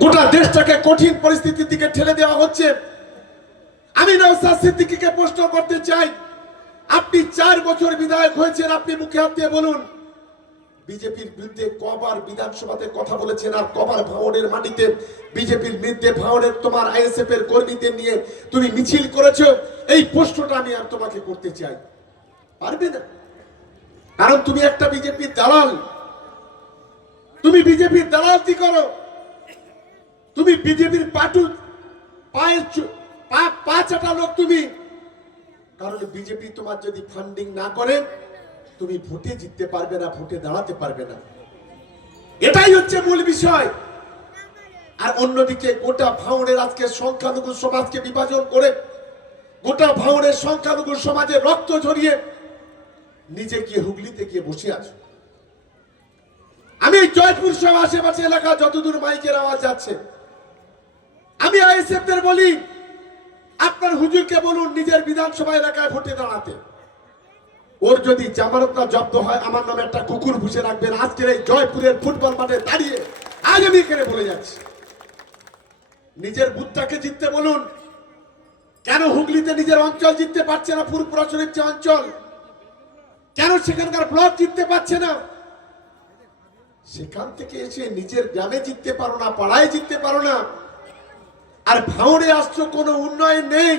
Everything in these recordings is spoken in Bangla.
গোটা দেশটাকে কঠিন পরিস্থিতির দিকে ঠেলে দেওয়া হচ্ছে। আমি নওসাদ সিদ্দিকীকে প্রশ্ন করতে চাই, আপনি চার বছর বিধায়ক হয়েছেন, আপনি মুখে হাত দিয়ে বলুন। বিজেপির বিরুদ্ধে কবার বিধানসভাতে কথা বলেছেন আর কবার ভাঙনের মাটিতে বিজেপির বিরুদ্ধে ভাঙনের তোমার আইএসএফ এর কর্মীদের নিয়ে তুমি মিছিল করেছ। এই প্রশ্নটা আমি আর তোমাকে করতে চাই। পারবে না? কারণ তুমি একটা বিজেপির দালাল। তুমি বিজেপির দালালতি করো। বিজেপির পাটু পায়ের চু- পা পা চাটা লোক তুমি। কারণ বিজেপি তোমার যদি ফান্ডিং না করে, তুমি ভোটে জিততে পারবে না, ভোটে দাঁড়াতে পারবে না। এটাই হচ্ছে মূল বিষয়। আর অন্যদিকে গোটা ভাঙনের আজকে সংখ্যালঘু সমাজকে বিভাজন করে, গোটা ভাঙনের সংখ্যালঘু সমাজে রক্ত ঝরিয়ে নিজে গিয়ে হুগলিতে গিয়ে বসে আছো। আমি জয়পুর সহ আশেপাশে এলাকা যতদূর মাইকের আওয়াজ যাচ্ছে আমি আইএসএফদের বলি, আপনার হুজুরকে বলুন নিজের বিধানসভা এলাকায় ভোটে দাঁড়াতে। ওর যদি জামানতটা জব্দ হয়, আমার নামে একটা কুকুর ভুষে রাখবেন। আজকের এই জয়পুরের ফুটবল মাঠে দাঁড়িয়ে আজ আমি এখানে বলে যাচ্ছি। নিজের বুথটাকে জিততে বলুন। কেন হুগলিতে নিজের অঞ্চল জিততে পারছে না, ফুরপুরা শরীফ যে অঞ্চল? কেন সেখানকার ব্লক জিততে পারছে না? সেখান থেকে এসে নিজের গ্রামে জিততে পারো না, পাড়ায় জিততে পারো না। আর ভাঁড়ে আসছো কোনো উন্নয়ন নেই।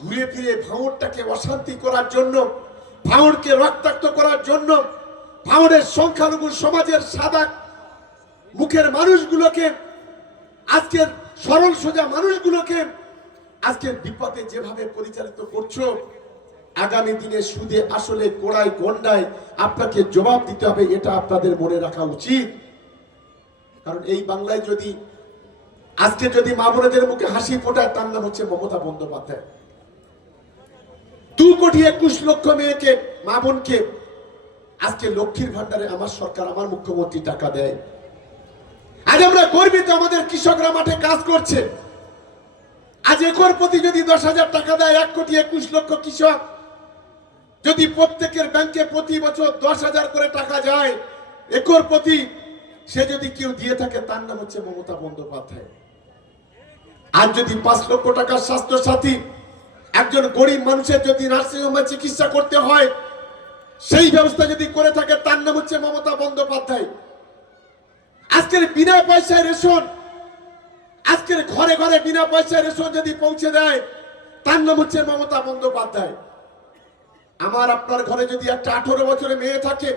ঘুরে ফিরে ভাঁড়টাকে অশান্তি করার জন্য ভাঁড়কে রক্তাক্ত করার জন্য ভাঁড়ের সংখ্যালঘু সমাজের সাদা মুখের মানুষগুলোকে, আজকের সরল সোজা মানুষগুলোকে আজকের বিপদে যেভাবে পরিচালিত করছ, আগামী দিনে সুদে আসলে গোড়ায় গন্ডায় আপনাকে জবাব দিতে হবে, এটা আপনাদের মনে রাখা উচিত। কারণ এই বাংলায় যদি আজকে যদি মা মুখে হাসি ফোটায়, তার নাম হচ্ছে মমতা বন্দ্যোপাধ্যায়। দু কোটি একুশ লক্ষ মেয়েকে, মা বোনকে আজকে লক্ষ্মীর ভান্ডারে আমার সরকার, আমার মুখ্যমন্ত্রী টাকা দেয়। আজ আমরা গর্বিত আমাদের কৃষকরা মাঠে কাজ করছে। আজ একর প্রতি যদি দশ হাজার টাকা দেয়, এক কোটি একুশ লক্ষ কৃষক। যদি প্রত্যেকের ব্যাংকে প্রতি বছর দশ হাজার করে টাকা যায়, একর প্রতি সে যদি কেউ দিয়ে থাকে, তার নাম হচ্ছে মমতা বন্দ্যোপাধ্যায়। আর যদি পাঁচ লক্ষ টাকার স্বাস্থ্য সাথী একজন গরিব মানুষের যদি নার্সিংহোমে চিকিৎসা করতে হয়, সেই ব্যবস্থা যদি করে থাকে, তার নাম হচ্ছে মমতা বন্দ্যোপাধ্যায়। আজকের বিনা পয়সায় রেশন, আজকের ঘরে ঘরে বিনা পয়সায় রেশন যদি পৌঁছে দেয়, তার নাম হচ্ছে মমতা বন্দ্যোপাধ্যায়। আমার আপনার ঘরে যদি একটা আঠারো বছরের মেয়ে থাকে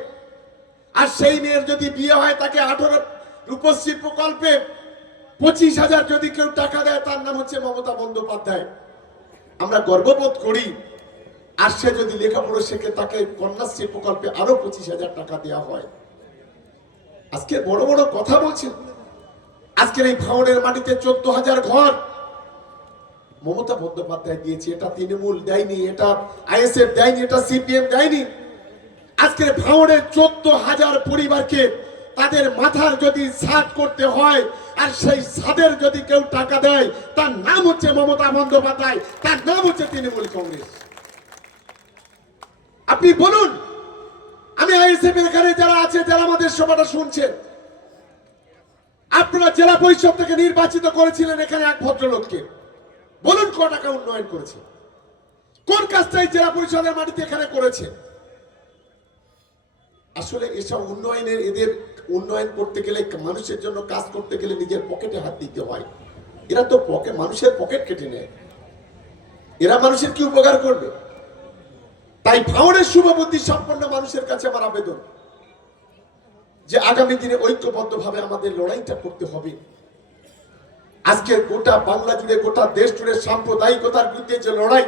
আর সেই মেয়ের যদি বিয়ে হয়, তাকে আঠারো রূপশ্রী প্রকল্পে পঁচিশ হাজার যদি কেউ টাকা দেয়, তার নাম হচ্ছে মমতা বন্দ্যোপাধ্যায়। আমরা গর্ববোধ করি, আর সে যদি লেখাপড়া শেখে, তাকে কন্যাশ্রী প্রকল্পে আরও পঁচিশ হাজার টাকা দেওয়া হয়। আজকে বড় বড় কথা বলছেন আজকের এই ভাঙনের মাটিতে চোদ্দ হাজার ঘর। মমতা বন্দ্যোপাধ্যায় দিয়েছে, এটা তৃণমূল দেয়নি, এটা আইএসএফ দেয়নি, এটা সিপিএম দেয়নি। আজকের ভাঙনের চোদ্দ হাজার পরিবারকে তাদের মাথার যদি সাদ করতে হয়, আর সেই সাদের যদি কেউ টাকা দেয়, তার নাম হচ্ছে মমতা বন্দ্যোপাধ্যায়, তার নাম হচ্ছে তৃণমূল কংগ্রেস। আপনি বলুন, আমি আইএসএফ এখানে যারা আছে, যারা আমাদের সভাটা শুনছেন, আপনারা জেলা পরিষদ থেকে নির্বাচিত করেছিলেন এখানে এক ভদ্রলোককে। বলুন ক টাকা উন্নয়ন করেছে। কোন কাজটা এই জেলা পরিষদের মাটিতে এখানে করেছে? আসলে এসব উন্নয়নের এদের উন্নয়ন করতে গেলে মানুষের জন্য কাজ করতে গেলে নিজের পকেটে হাত দিতে হয়। এরা তো পকেট মানুষের পকেট কেটে নেয়। এরা মানুষের কি উপকার করবে? তাই ভাওনের শুভবুদ্ধি সম্পন্ন মানুষের কাছে আমার আবেদন যে আগামী দিনে ঐক্যবদ্ধভাবে আমাদের লড়াইটা করতে হবে। আজকে গোটা বাংলা জুড়ে, গোটা দেশ জুড়ে সাম্প্রদায়িকতার বিরুদ্ধে যে লড়াই,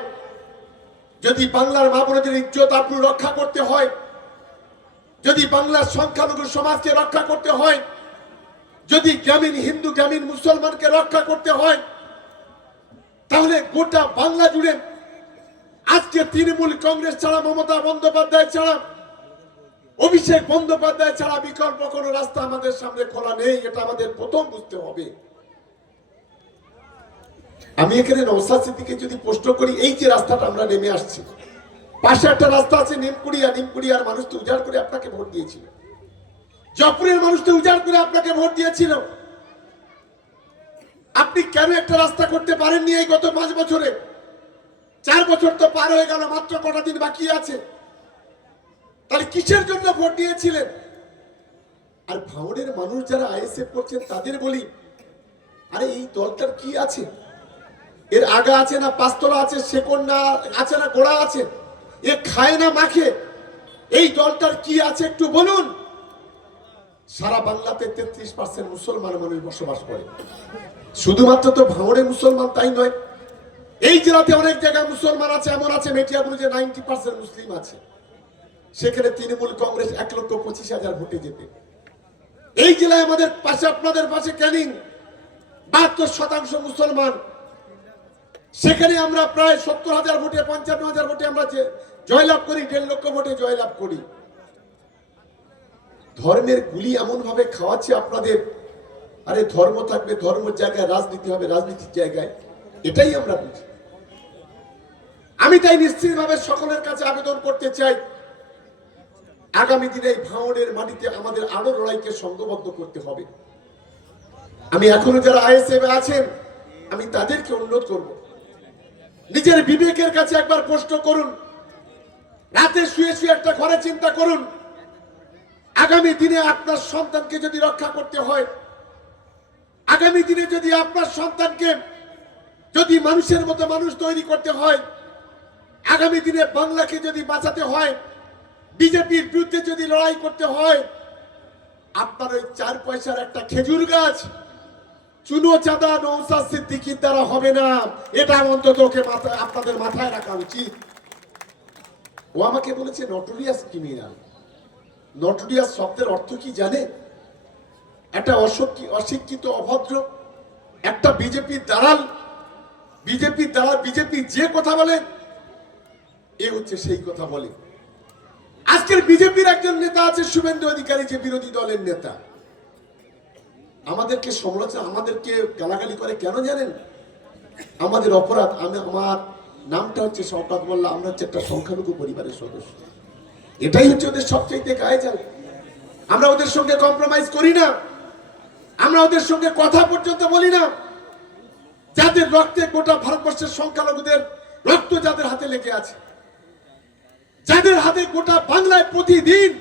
যদি বাংলার মা বোনদের ইজ্জত আপনি রক্ষা করতে হয় যদি বাংলার সংখ্যালঘু সমাজকে রক্ষা করতে হয়, যদি গ্রামীণ হিন্দু, গ্রামীণ মুসলমানকে রক্ষা করতে হয়, তাহলে গোটা বাংলা জুড়ে আজকে তৃণমূল কংগ্রেস ছাড়া মমতা বন্দ্যোপাধ্যায় ছাড়া, অভিষেক বন্দ্যোপাধ্যায় ছাড়া বিকল্প কোনো রাস্তা আমাদের সামনে খোলা নেই, এটা আমাদের প্রথম বুঝতে হবে। আমি এখানে নৌসাদ সিদ্দিকে যদি প্রশ্ন করি, এই যে রাস্তাটা আমরা নেমে আসছি পাশে একটা রাস্তা আছে, নিমকুড়িয়া, নিমকুড়িয়ার মানুষ তো উজাড় করে আপনাকে ভোট দিয়েছিল। জয়পুরের মানুষ তো উজাড় করে আপনাকে ভোট দিয়েছিল। আপনি কেন একটা রাস্তা করতে পারেননি এই গত পাঁচ বছরে? চার বছর তো পার হয়ে গেল, মাত্র কটা দিন বাকি আছে। তাহলে কিসের জন্য ভোট দিয়েছিলেন? আর ভাঙড়ের মানুষ যারা আইএসএফ করছেন, তাদের বলি, আরে এই দলটার কি আছে? এর আগা আছে না পাঁচতলা আছে না আছে না গোড়া আছে? এ খায় না মাখে। এই দলটার কি আছে একটু বলুন। সারা বাংলাতে তেত্রিশ পার্সেন্ট মুসলমান মানুষ বসবাস করে। শুধুমাত্র তো ভাঙড়ে মুসলমান তাই নয়, এই জেলাতে অনেক জায়গায় মুসলমান আছে, এমন আছে মেটিয়াগুলো যে নাইনটি পার্সেন্ট মুসলিম আছে। সেখানে তৃণমূল কংগ্রেস এক লক্ষ পঁচিশ হাজার ভোটে যেতে এই জেলায় আমাদের পাশে, আপনাদের পাশে ক্যানিং। বাহাত্তর শতাংশ মুসলমান সেখানে আমরা প্রায় সত্তর হাজার ভোটে, পঞ্চান্ন হাজার ভোটে আমরা জয়লাভ করি, দেড় লক্ষ ভোটে জয়লাভ করি। ধর্মের গুলি এমন ভাবে খাওয়াচ্ছে আপনাদের, আরে ধর্ম থাকবে ধর্মের জায়গায়, রাজনীতি হবে, রাজনীতির জায়গায়। এটাই আমরা বুঝি। আমি তাই নিশ্চিতভাবে সকলের কাছে আবেদন করতে চাই, আগামী দিনে এই ভাঙড়ের মাটিতে আমাদের আরও লড়াইকে সংঘবদ্ধ করতে হবে। আমি এখনও যারা আইএসএফ আছেন, আমি তাদেরকে অনুরোধ করব নিজের বিবেকের কাছে একবার প্রশ্ন করুন। রাতে শুয়ে শুয়ে একটা ঘরে চিন্তা করুন। আগামী দিনে আপনার সন্তানকে যদি রক্ষা করতে হয়, আগামী দিনে যদি আপনার সন্তানকে যদি মানুষের মতো মানুষ তৈরি করতে হয়, আগামী দিনে বাংলাকে যদি বাঁচাতে হয়, বিজেপির বিরুদ্ধে যদি লড়াই করতে হয়, আপনার ওই চার পয়সার একটা খেজুর গাছ চুনো চাঁদা, নৌসা সিদ্দিকির দ্বারা হবে না? এটা অন্তত ওকে আপনাদের মাথায় রাখা উচিত। ও আমাকে বলেছে, নটোরিয়াস ক্রিমিনাল। নটোরিয়াস শব্দের অর্থ কি জানে? একটা অশিক্ষি- অশিক্ষিত, অভদ্র, একটা বিজেপির দালাল বিজেপির দালাল, বিজেপি যে কথা বলে, এ হচ্ছে সেই কথা বলে। আজকের বিজেপির একজন নেতা আছে, শুভেন্দু অধিকারী, যে বিরোধী দলের নেতা। আমাদেরকে সমালোচনা, আমাদেরকে গালাগালি করে কেন জানেন? আমাদের অপরাধ, আমি, আমার নামটা হচ্ছে শওকাত মোল্লা, আমরা হচ্ছে একটা সংখ্যালঘু পরিবারের সদস্য। এটাই হচ্ছে ওদের সবচেয়ে গায়ে জাল আমরা ওদের সঙ্গে কম্প্রোমাইজ করি না। আমরা ওদের সঙ্গে কথা পর্যন্ত বলি না। যাদের রক্তে গোটা ভারতবর্ষের সংখ্যালঘুদের রক্ত যাদের হাতে লেগে আছে, যাদের হাতে গোটা বাংলায় প্রতিদিন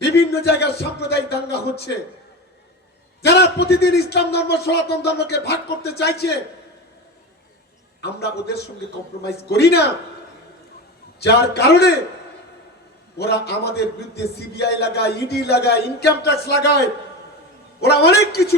বিভিন্ন জায়গায় সাম্প্রদায়িক দাঙ্গা হচ্ছে যারা প্রতিদিন ইসলাম ধর্ম, সনাতন ধর্মকে ভাগ করতে চাইছে, আমরা ওদের সঙ্গে কম্প্রোমাইজ করি না। যার কারণে ওরা আমাদের বিরুদ্ধে সিবিআই লাগায় ইডি লাগায় ইনকাম ট্যাক্স লাগায়, ওরা অনেক কিছু